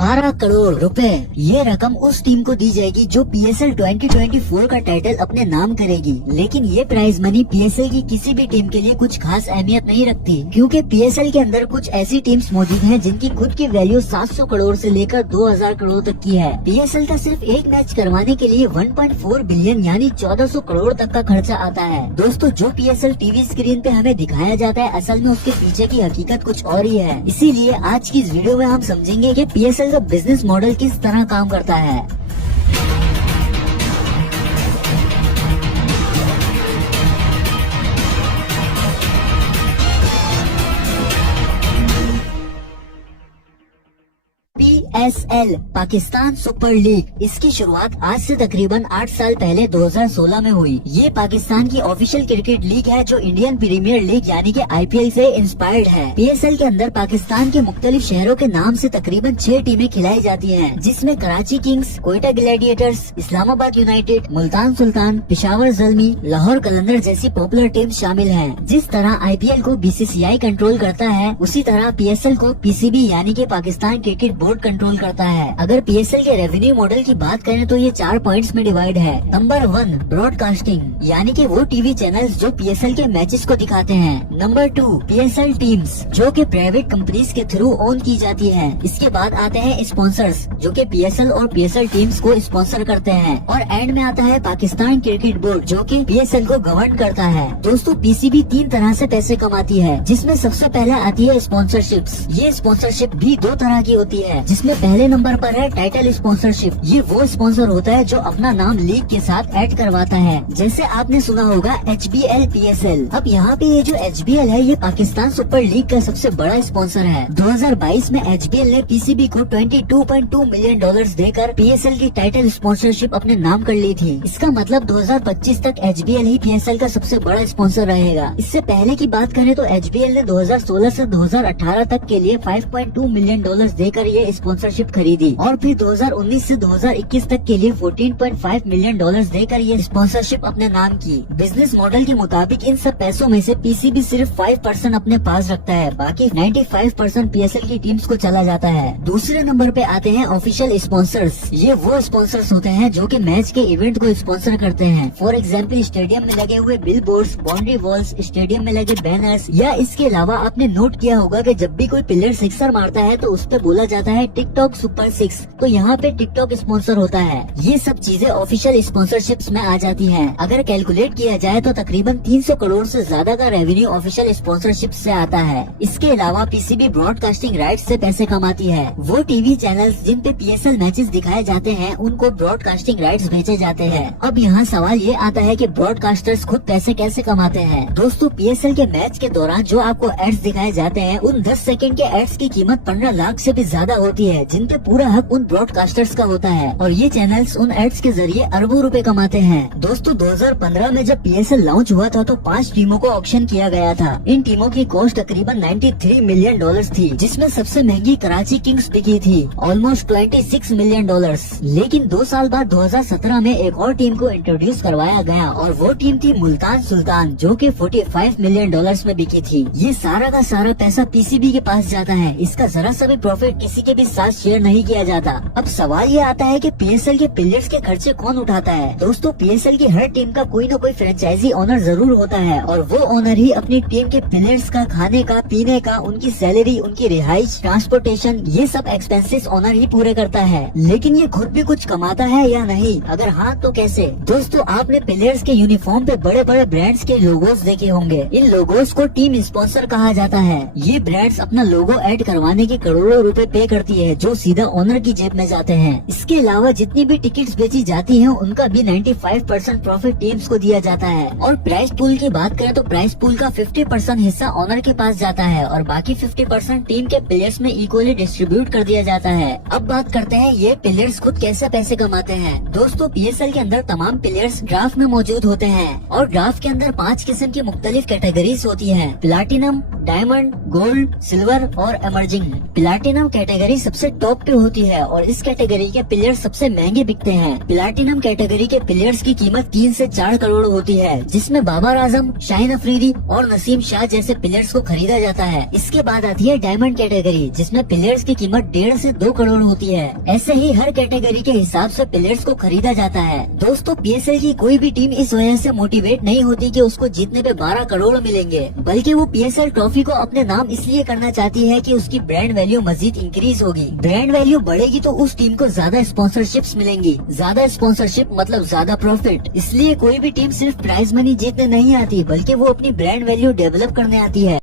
12 करोड़ रुपए। ये रकम उस टीम को दी जाएगी जो PSL 2024 का टाइटल अपने नाम करेगी। लेकिन ये प्राइज मनी PSL की किसी भी टीम के लिए कुछ खास अहमियत नहीं रखती, क्योंकि PSL के अंदर कुछ ऐसी टीम्स मौजूद हैं जिनकी खुद की वैल्यू 700 करोड़ से लेकर 2000 करोड़ तक की है। PSL का सिर्फ एक मैच करवाने के लिए 1.4 बिलियन यानी 1400 करोड़ तक का खर्चा आता है। दोस्तों, जो PSL टीवी स्क्रीन पे हमें दिखाया जाता है, असल में उसके पीछे की हकीकत कुछ और ही है। इसीलिए आज की इस वीडियो में हम समझेंगे कि PSL का बिजनेस मॉडल किस तरह काम करता है। PSL पाकिस्तान सुपर लीग, इसकी शुरुआत आज से तकरीबन 8 साल पहले 2016 में हुई। ये पाकिस्तान की ऑफिशियल क्रिकेट लीग है जो इंडियन प्रीमियर लीग यानी कि IPL से इंस्पायर्ड है। PSL के अंदर पाकिस्तान के मुख्तलिफ शहरों के नाम से तकरीबन 6 टीमें खिलाई जाती हैं, जिसमें Karachi Kings, Quetta Gladiators, Islamabad United, Multan Sultan, Peshawar Zalmi, Lahore Qalandar जैसी पॉपुलर टीम्स शामिल हैं। जिस तरह IPL को BCCI कंट्रोल करता है, उसी तरह PSL को PCB यानी कि पाकिस्तान क्रिकेट बोर्ड कंट्रोल करता है। अगर PSL के रेवेन्यू मॉडल की बात करें तो ये 4 पॉइंट्स में डिवाइड है। नंबर 1 ब्रॉडकास्टिंग, यानी कि वो टीवी चैनल्स जो PSL के मैचेस को दिखाते हैं। नंबर 2 PSL टीम्स, जो कि प्राइवेट कंपनीज के थ्रू ओन की जाती है। इसके बाद आते हैं स्पॉन्सर्स, जो कि PSL और PSL टीम्स को स्पॉन्सर करते हैं। और एंड में आता है पाकिस्तान क्रिकेट बोर्ड, जो कि PSL को गवर्न करता है। दोस्तों, PCB 3 तरह से पैसे कमाती है, जिसमें सबसे पहले आती है स्पॉन्सरशिप्स। ये स्पॉन्सरशिप भी 2 तरह की होती है, जिसमें पहले नंबर पर है टाइटल स्पॉन्सरशिप। ये वो स्पॉन्सर होता है जो अपना नाम लीग के साथ ऐड करवाता है, जैसे आपने सुना होगा HBL PSL। अब यहाँ पे ये जो HBL है, ये पाकिस्तान सुपर लीग का सबसे बड़ा स्पॉन्सर है। 2022 में HBL ने PCB को $22.2 मिलियन देकर PSL की टाइटल स्पॉन्सरशिप अपने नाम कर ली थी। इसका मतलब 2025 तक HBL ही PSL का सबसे बड़ा स्पॉन्सर रहेगा। इससे पहले की बात करें तो HBL ने 2016 से 2018 तक के लिए $5.2 मिलियन देकर ये स्पॉन्सरशिप खरीदी, और फिर 2019 से 2021 तक के लिए $14.5 मिलियन देकर ये स्पॉन्सरशिप अपने नाम की। बिजनेस मॉडल के मुताबिक इन सब पैसों में से PCB सिर्फ 5% अपने पास रखता है, बाकी 95% PSL की टीम्स को चला जाता है। दूसरे नंबर पे आते हैं ऑफिशियल स्पॉन्सर्स। ये वो स्पॉन्सर्स होते हैं जो कि मैच के इवेंट को स्पॉन्सर करते हैं। फॉर एग्जाम्पल, स्टेडियम में लगे हुए बिलबोर्ड्स, बाउंड्री वॉल्स, स्टेडियम में लगे बैनर्स, या इसके अलावा आपने नोट किया होगा कि जब भी कोई प्लेयर सिक्सर मारता है तो उस पे बोला जाता है टिकटॉक सुपर 6, तो यहाँ पे टिकटॉक स्पॉन्सर होता है। ये सब चीजें ऑफिशियल स्पॉन्सरशिप्स में आ जाती हैं। अगर कैलकुलेट किया जाए तो तकरीबन 300 करोड़ से ज्यादा का रेवेन्यू ऑफिशियल स्पॉन्सरशिप से आता है। इसके अलावा PCB ब्रॉडकास्टिंग राइट्स से पैसे कमाती है। वो टीवी चैनल्स जिन पे PSL मैचेस दिखाए जाते हैं, उनको ब्रॉडकास्टिंग राइट्स भेजे जाते हैं। अब यहाँ सवाल ये आता है कि ब्रॉडकास्टर्स खुद पैसे कैसे कमाते हैं। दोस्तों, PSL के मैच के दौरान जो आपको एड्स दिखाए जाते हैं, उन 10 सेकंड के एड्स की कीमत 15 लाख से भी ज्यादा होती है, जिन पे पूरा हक उन ब्रॉडकास्टर्स का होता है, और ये चैनल्स उन एड्स के जरिए अरबों रुपए कमाते हैं। दोस्तों, 2015 में जब PSL लॉन्च हुआ था तो 5 टीमों को ऑक्शन किया गया था। इन टीमों की कॉस्ट तकरीबन $93 मिलियन थी, जिसमें सबसे महंगी कराची किंग्स बिकी थी, ऑलमोस्ट $26 मिलियन। लेकिन 2 साल बाद 2017 में एक और टीम को इंट्रोड्यूस करवाया गया, और वो टीम थी मुल्तान सुल्तान, जो कि $45 मिलियन में बिकी थी। ये सारा का सारा पैसा PCB के पास जाता है। इसका जरा सा भी प्रॉफिट किसी के भी साथ शेयर नहीं किया जाता। अब सवाल ये आता है कि PSL के प्लेयर्स के खर्चे कौन उठाता है। दोस्तों, PSL की हर टीम का कोई न कोई फ्रेंचाइजी ओनर जरूर होता है, और वो ओनर ही अपनी टीम के प्लेयर्स का खाने का, पीने का, उनकी सैलरी, उनकी रिहाइश, ट्रांसपोर्टेशन, ये सब एक्सपेंसेस ओनर ही पूरे करता है। लेकिन ये खुद भी कुछ कमाता है या नहीं? अगर हाँ तो कैसे? दोस्तों, आपने प्लेयर्स के यूनिफॉर्म पे बड़े बड़े ब्रांड्स के लोगोस देखे होंगे। इन लोगोस को टीम स्पॉन्सर कहा जाता है। ये ब्रांड्स अपना लोगो ऐड करवाने के करोड़ों रुपए पे करती है, जो सीधा ओनर की जेब में जाते हैं। इसके अलावा जितनी भी टिकट्स बेची जाती हैं, उनका भी 95% प्रॉफिट टीम्स को दिया जाता है। और प्राइस पूल की बात करें तो प्राइस पूल का 50% हिस्सा ओनर के पास जाता है, और बाकी 50% टीम के प्लेयर्स में इक्वली डिस्ट्रीब्यूट कर दिया जाता है। अब बात करते हैं ये प्लेयर्स खुद कैसे पैसे कमाते हैं। दोस्तों, PSL के अंदर तमाम प्लेयर्स ड्राफ्ट में मौजूद होते हैं, और ड्राफ्ट के अंदर 5 किस्म की मुख्तलिफ कैटेगरीज होती है: प्लाटिनम, डायमंड, गोल्ड, सिल्वर और इमर्जिंग। प्लाटिनम कैटेगरी सबसे टॉप पे होती है और इस कैटेगरी के प्लेयर सबसे महंगे बिकते हैं। प्लाटिनम कैटेगरी के प्लेयर्स की कीमत 3 से 4 करोड़ होती है, जिसमें बाबर आजम, शाहिन अफरीदी और नसीम शाह जैसे प्लेयर्स को खरीदा जाता है। इसके बाद आती है डायमंड कैटेगरी, जिसमें प्लेयर्स की कीमत 1.5 से 2 करोड़ होती है। ऐसे ही हर कैटेगरी के हिसाब से प्लेयर्स को खरीदा जाता है। दोस्तों, PSL की कोई भी टीम इस वजह से मोटिवेट नहीं होती कि उसको जीतने पे 12 करोड़ मिलेंगे, बल्कि वो PSL ट्रॉफी को अपने नाम इसलिए करना चाहती है कि उसकी ब्रांड वैल्यू मजीद इंक्रीज होगी। ब्रांड वैल्यू बढ़ेगी तो उस टीम को ज्यादा स्पॉन्सरशिप्स मिलेंगी। ज्यादा स्पॉन्सरशिप मतलब ज्यादा प्रॉफिट। इसलिए कोई भी टीम सिर्फ प्राइज मनी जीतने नहीं आती, बल्कि वो अपनी ब्रांड वैल्यू डेवलप करने आती है।